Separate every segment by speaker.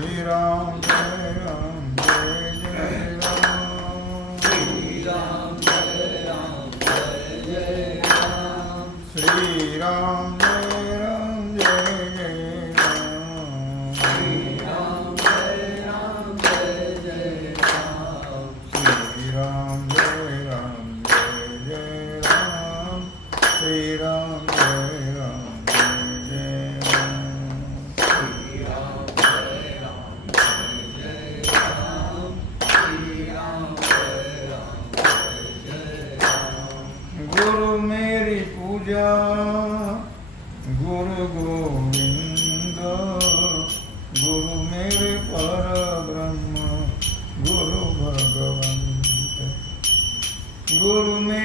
Speaker 1: We
Speaker 2: don't.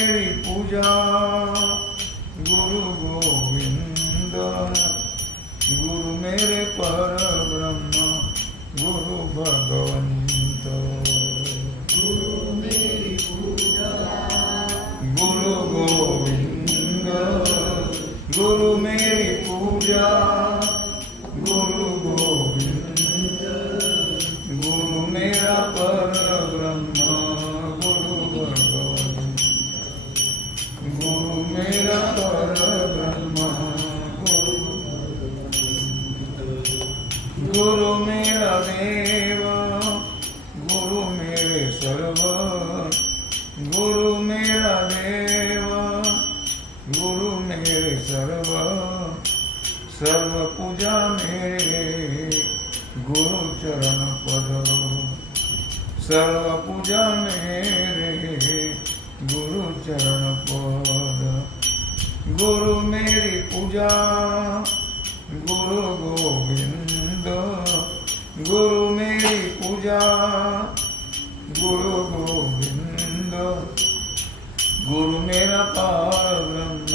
Speaker 2: मेरी पूजा।
Speaker 1: गुरु गोविंद गुरु मेरे पर ब्रह्म गुरु भगवान। सर्व। गुरु मेरा देव। गुरु मेरे सर्व। सर्व पूजा मेरे। गुरु चरण पद। सर्व पूजा मेरे। गुरु चरण पद। गुरु मेरी पूजा। गुरु गोविंद। गुरु गोविंद गुरु मेरा पार ब्रह्म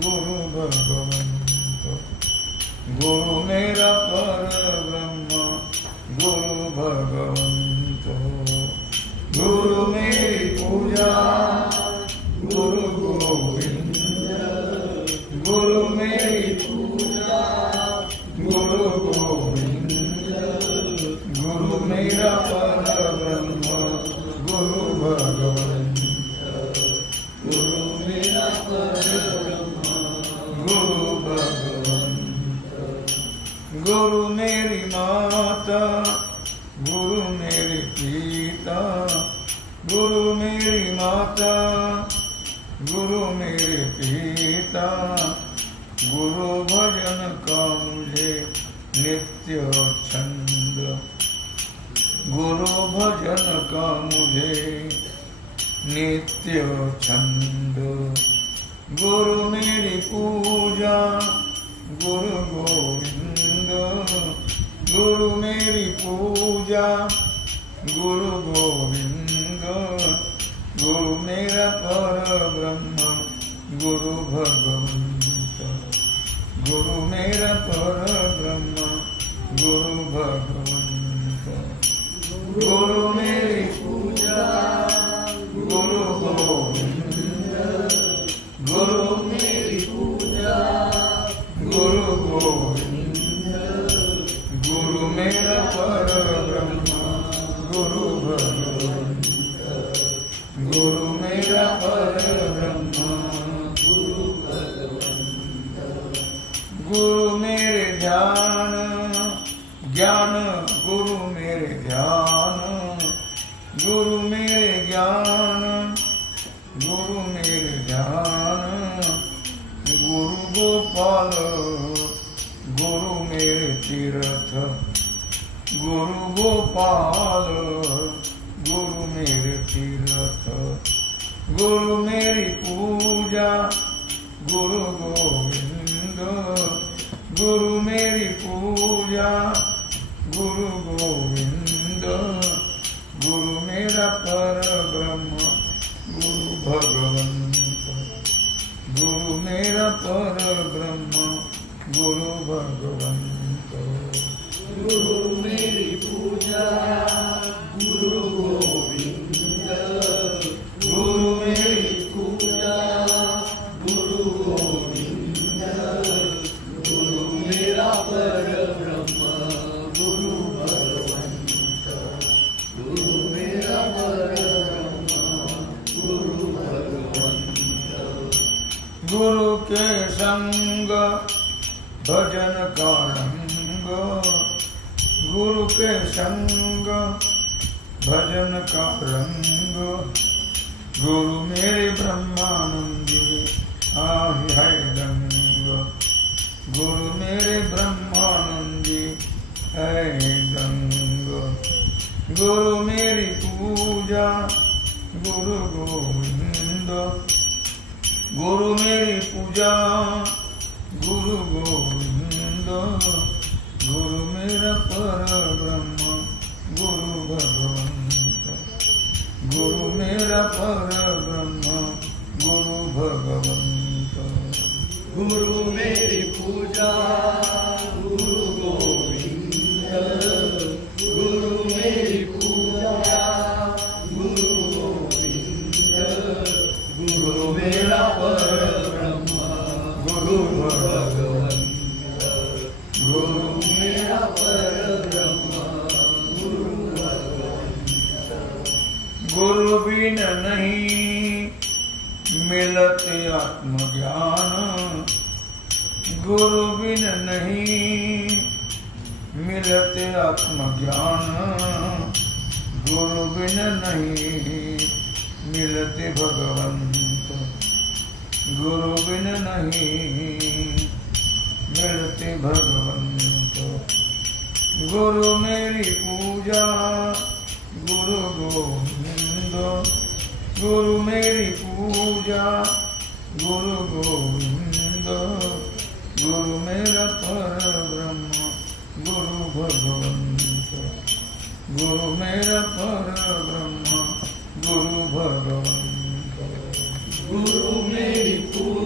Speaker 1: गुरु भगवंत गुरु मेरा पर ब्रह्म गुरु भगवंत गुरु मेरी पूजा। गुरु मेरी माता, गुरु मेरे पिता, गुरु मेरी माता, गुरु मेरे पिता, गुरु भजन का मुझे नित्य छंद, गुरु भजन का मुझे नित्य छंद गुरु मेरी पूजा, गुरु गोविंद। गुरु मेरी पूजा, गुरु गोविंद। गुरु मेरा पर ब्रह्म गुरु भगवंत गुरु मेरा पर ब्रह्म गुरु भगवंत गुरु मेरी पूजा। ध्यान। गुरु मेरे ज्ञान। गुरु मेरे ध्यान। गुरु गोपाल। गुरु मेरे तीर्थ। गुरु गोपाल। गुरु के संग, भजन का गुरु के संग, भजन का रंग गुरु मेरे ब्रह्मानंदी आहि है मेरा पर ब्रह्म गुरु भगवंत गुरु मेरा पर गुरु बिन नहीं मिलते आत्मज्ञान। गुरु बिन नहीं मिलते आत्मज्ञान। गुरु बिन नहीं मिलते भगवंत। गुरु बिन नहीं मिलते भगवंत। गुरु मेरी पूजा गुरु गोविंद गुरु मेरी पूजा, गुरु गोविंद गुरु मेरा पर ब्रह्म गुरु भगवंत गुरु मेरा पर ब्रह्म गुरु भगवंत
Speaker 2: गुरु मेरी पूजा।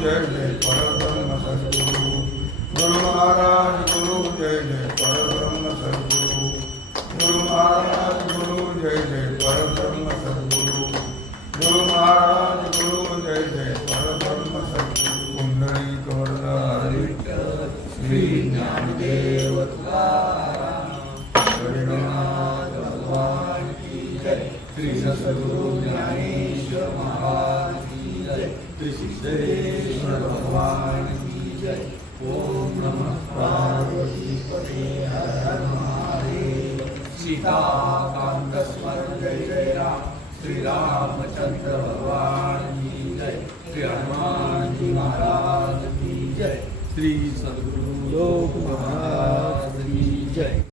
Speaker 1: जय जय पर ब्रह्म सदगुरु। गुरु महाराज, गुरु जय जय पर ब्रह्म सदगुरु। गुरु महाराज, गुरु जय जय पर ब्रह्म सदगुरु। गुरु महाराज, गुरु जय जय पर ब्रह्म सदगुरु। कुंडली कमरधारी
Speaker 2: श्री ज्ञानदेव हरिनाथ भगवान जय जय राम श्री भगवान की जय। श्री हनुमान जी महाराज की जय। श्री सद्गुरु जय